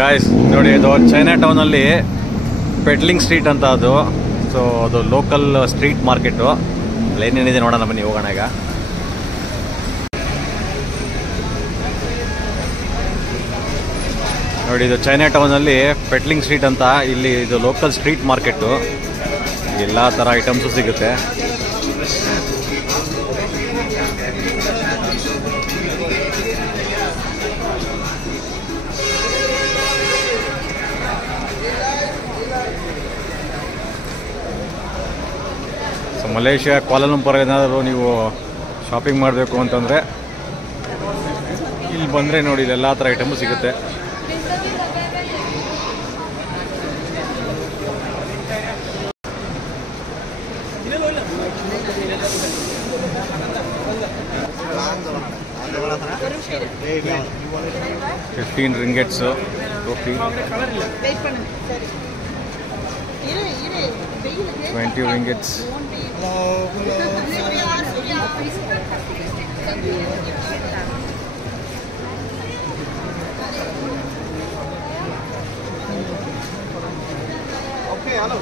Guys ನೋಡಿ, ಇದು China ಟೌನಲ್ಲಿ peddling street ಅಂತ ಅದು. ಸೊ ಅದು ಲೋಕಲ್ ಸ್ಟ್ರೀಟ್ ಮಾರ್ಕೆಟು. ಏನೇನಿದೆ ನೋಡೋಣ ಬನ್ನಿ, ಹೋಗೋಣ ಈಗ. ನೋಡಿ, ಇದು ಚೈನಾ ಟೌನಲ್ಲಿ ಪೆಡ್ಲಿಂಗ್ ಸ್ಟ್ರೀಟ್ ಅಂತ. ಇಲ್ಲಿ ಇದು ಲೋಕಲ್ ಸ್ಟ್ರೀಟ್ ಮಾರ್ಕೆಟು. ಎಲ್ಲ ಥರ ಐಟಮ್ಸು ಸಿಗುತ್ತೆ. ಸೊ ಮಲೇಷ್ಯಾ ಕ್ವಾಲಾಲಂಪುರ್ ಏನಾದರೂ ನೀವು ಶಾಪಿಂಗ್ ಮಾಡಬೇಕು ಅಂತಂದರೆ ಇಲ್ಲಿ ಬಂದರೆ ನೋಡಿ, ಎಲ್ಲ ಥರ ಐಟಮು ಸಿಗುತ್ತೆ. $15 ಟೋಪಿ, $20. Okay, hello.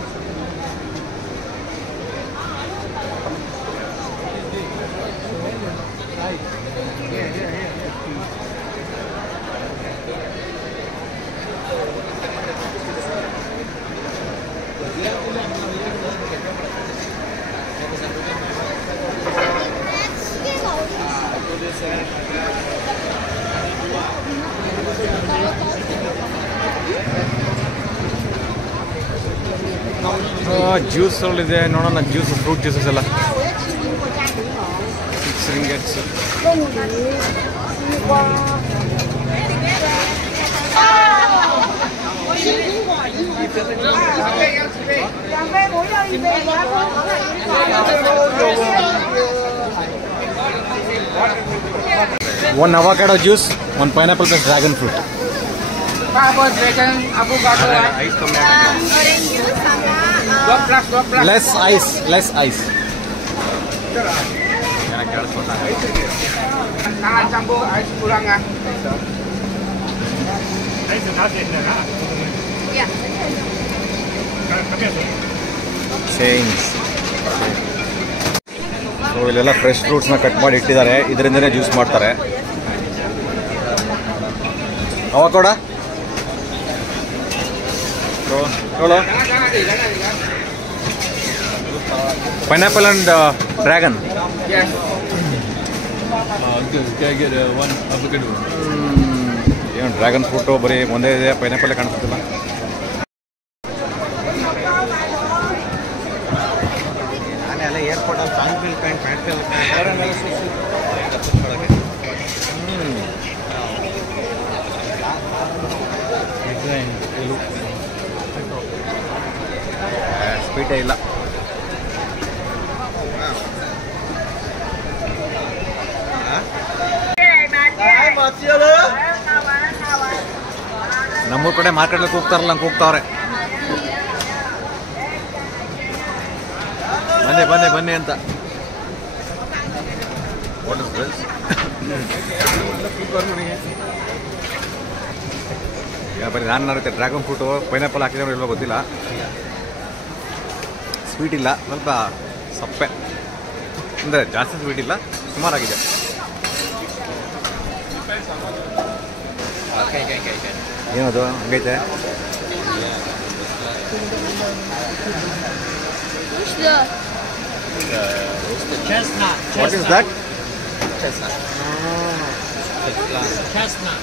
ಜ್ಯೂಸ್ಗಳಿದೆ ನೋಡೋಣ. ಜ್ಯೂಸ್, ಫ್ರೂಟ್ ಜ್ಯೂಸಸ್ ಎಲ್ಲ $6. One avocado juice, one pineapple plus dragon fruit. Dragon, avocado, Less ice, less ice. Jangan campur ais kurang ah. Change. So ಇಲ್ಲೆಲ್ಲ ಫ್ರೆಶ್ ಫ್ರೂಟ್ಸ್ನ ಕಟ್ ಮಾಡಿ ಇಟ್ಟಿದ್ದಾರೆ. ಇದರಿಂದನೇ ಜ್ಯೂಸ್ ಮಾಡ್ತಾರೆ. ಅವಕಾಡೋ ಹೇಳೋ. Pineapple and dragon. ಏನು dragon fruit ಬರೀ ಒಂದೇ ಇದೆ, ಪೈನಾಪಲ್ಲೇ ಕಾಣಿಸ್ತಿಲ್ಲ. ಏರ್ಪೋರ್ಟ್ ಸ್ವೀಟೇ ಇಲ್ಲ. ನಮ್ಮೂರ ಕಡೆ ಮಾರ್ಕೆಟ್ಲಿ ಕೂಗ್ತಾರಲ್ಲ, ಹಂಗೆ ಕೂಗ್ತಾವ್ರೆ. ಬನ್ನಿ ಬನ್ನಿ ಬನ್ನಿ ಅಂತ. What is this? ಬರೀ ನಾನು ನೋಡುತ್ತೆ ಡ್ರ್ಯಾಗನ್ ಫ್ರೂಟು, ಪೈನಾಪಲ್ ಹಾಕಿದ್ರೆ ಇಲ್ವೋ ಗೊತ್ತಿಲ್ಲ. ಸ್ವೀಟ್ ಇಲ್ಲ, ಸ್ವಲ್ಪ ಸಪ್ಪೆ, ಅಂದರೆ ಜಾಸ್ತಿ ಸ್ವೀಟ್ ಇಲ್ಲ, ಸುಮಾರಾಗಿದೆ. ಏನದು ಹಂಗೈತೆ? What is that? Chestnut. Chestnut.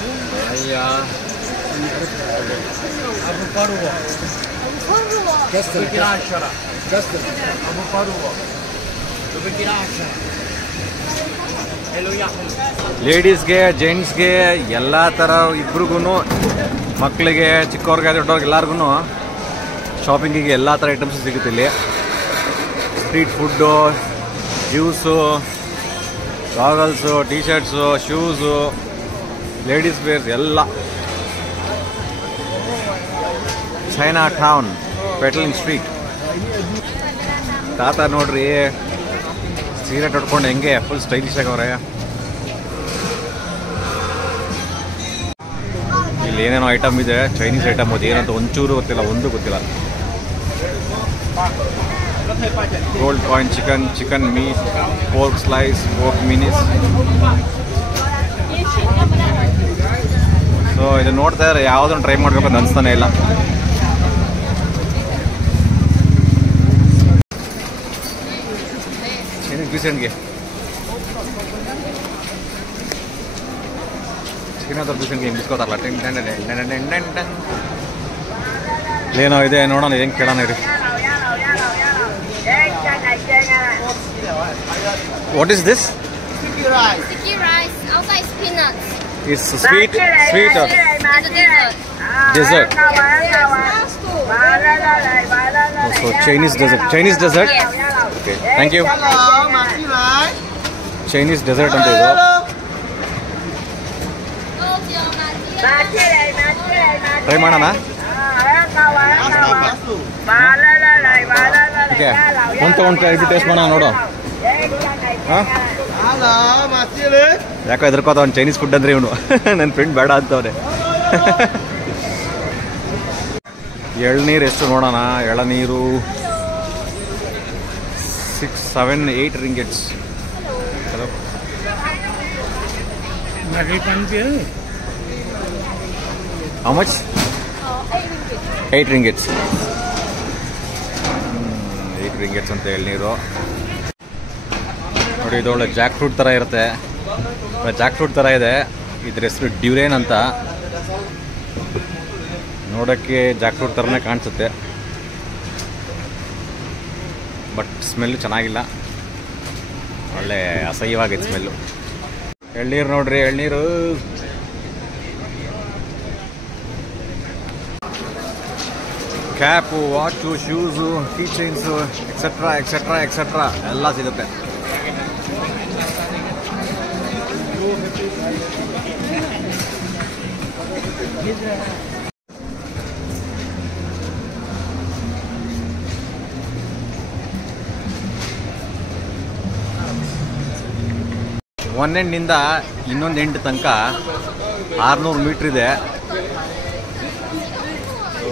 ಲೇಡೀಸ್ಗೆ, ಜೆಂಟ್ಸ್ಗೆ ಎಲ್ಲ ಥರ ಇಬ್ರಿಗೂ, ಮಕ್ಕಳಿಗೆ, ಚಿಕ್ಕವ್ರಿಗೆ, ದೊಡ್ಡವ್ರಿಗೆ ಎಲ್ಲರಿಗೂ ಶಾಪಿಂಗಿಗೆ ಎಲ್ಲ ಥರ ಐಟಮ್ಸು ಸಿಗುತ್ತೆ ಇಲ್ಲಿ. Street food, juice, goggles, T shirts, shoes, ladies wears ಎಲ್ಲ. China town, Petaling street. ತಾತ ನೋಡ್ರಿ ಸೀರೆ ತೊಡ್ಕೊಂಡು ಹೆಂಗೆ ಫುಲ್ ಸ್ಟೈಲಿಶ್ ಆಗವ್ರೆ. ಈ ಇಲ್ಲಿ ಏನೇನೋ ಐಟಮ್ ಇದೆ, ಚೈನೀಸ್ ಐಟಮ್ ಅದು ಏನಂತ ಒಂಚೂರು ಗೊತ್ತಿಲ್ಲ, ಒಂದು ಗೊತ್ತಿಲ್ಲ. Gold coin, chicken meat, pork slice, pork ಮಿನಿಸ್. ಸೊ ಇದು ನೋಡ್ತಾ ಇದ್ರೆ ಯಾವುದನ್ನು ಟ್ರೈ ಮಾಡಬೇಕು ಅಂತ ಅನಿಸ್ತಾನೆ ಇಲ್ಲ. ಏನಿಗೆ ಪೀಸೆಂಟ್ಗೆ ಚಿಕನ್ ಪೀಸೆಂಟ್ಗೆ ಬಿಸ್ಕೋತಾರಲ್ಲ, ಏನೋ ಇದೆ ನೋಡೋಣ, ಹೆಂಗೆ ಕೇಳೋಣ ರೀ. What is this? Sticky rice. Sticky rice. Outside is peanuts. It's sweet or It's a dessert. dessert? Oh, so Chinese dessert. Yes. Okay, thank you. Chinese dessert ಅಂತ ಇದು. ಟ್ರೈ ಮಾಡೋಣ. ಓಕೆ, ಒಂದು ಟ್ರೈ ಟೇಸ್ಟ್ ಮಾಡೋಣ ನೋಡು. ಹಾಂ, ಯಾಕೋ ಎದ್ರಕೋತ ಅವ್ನು Chinese food ಅಂದರೆ ಇವನು. ನನ್ನ ಫ್ರೆಂಡ್ ಬೇಡ ಅಂತವ್ರೆ. ಎಳ್ನೀರು ಎಷ್ಟು ನೋಡೋಣ. ಎಳನೀರು 6, 7, 8 ringgits. Hello, how much? 8 ringgits. 8 ringgits ಅಂತ ಎಳ್ನೀರು ನೋಡಿ. ಇದು ಒಳ್ಳೆ ಜಾಕ್ ಫ್ರೂಟ್ ಥರ ಇರುತ್ತೆ, ಜಾಕ್ ಫ್ರೂಟ್ ಥರ ಇದೆ. ಇದ್ರ ಹೆಸರು ಡ್ಯೂರೇನ್ ಅಂತ. ನೋಡೋಕ್ಕೆ ಜಾಕ್ ಫ್ರೂಟ್ ಥರನೇ ಕಾಣಿಸುತ್ತೆ, ಬಟ್ ಸ್ಮೆಲ್ಲು ಚೆನ್ನಾಗಿಲ್ಲ, ಒಳ್ಳೆ ಅಸಹ್ಯವಾಗೈತೆ ಸ್ಮೆಲ್ಲು. ಎಳ್ನೀರು ನೋಡ್ರಿ, ಎಳ್ನೀರು. Cap, watch, shoes, key chains, etcetera etcetera etcetera ಎಲ್ಲ ಸಿಗುತ್ತೆ. ಒಂದು ಎಂಡಿಂದ ಇನ್ನೊಂದು ಎಂಡ್ ತನಕ 600 ಮೀಟ್ರ್ ಇದೆ. ಸೊ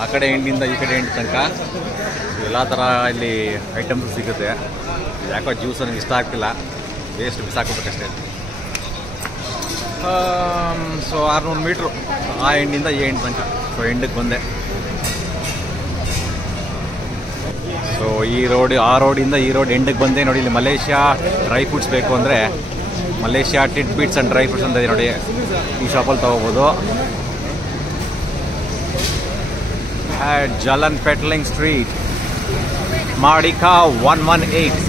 ಆ ಕಡೆ ಎಂಡಿಂದ ಈ ಕಡೆ ಎಂಡ್ ತನಕ ಎಲ್ಲ ಥರ ಇಲ್ಲಿ ಐಟಮ್ಸ್ ಸಿಗುತ್ತೆ. ಯಾಕೋ ಜ್ಯೂಸ್ ನನಗೆ ಇಷ್ಟ ಆಗ್ತಿಲ್ಲ, ವೇಸ್ಟ್ ಬಿಸಾಕೋಬೇಕಷ್ಟೇ. ಸೊ 600 ಮೀಟ್ರು ಆ ಎಂಡಿಂದ ಈ ಎಂಡ್ ತನಕ. ಸೊ ಎಂಡಿಗೆ ಬಂದೆ. ಸೊ ಆ ರೋಡಿಂದ ಈ ರೋಡ್ ಎಂಡಿಗೆ ಬಂದೆ ನೋಡಿ. ಇಲ್ಲಿ ಮಲೇಷ್ಯಾ ಡ್ರೈ ಫ್ರೂಟ್ಸ್ ಬೇಕು ಅಂದರೆ Malaysia tidbits and dry fruits ಅಂತ ಇದೆ ನೋಡಿ. ಈ ಶಾಪಲ್ಲಿ ತೊಗೋಬೋದು. ಜಲನ್ ಪೆಟ್ಲಿಂಗ್ ಸ್ಟ್ರೀಟ್, ಮಾಡಿಕಾ 118.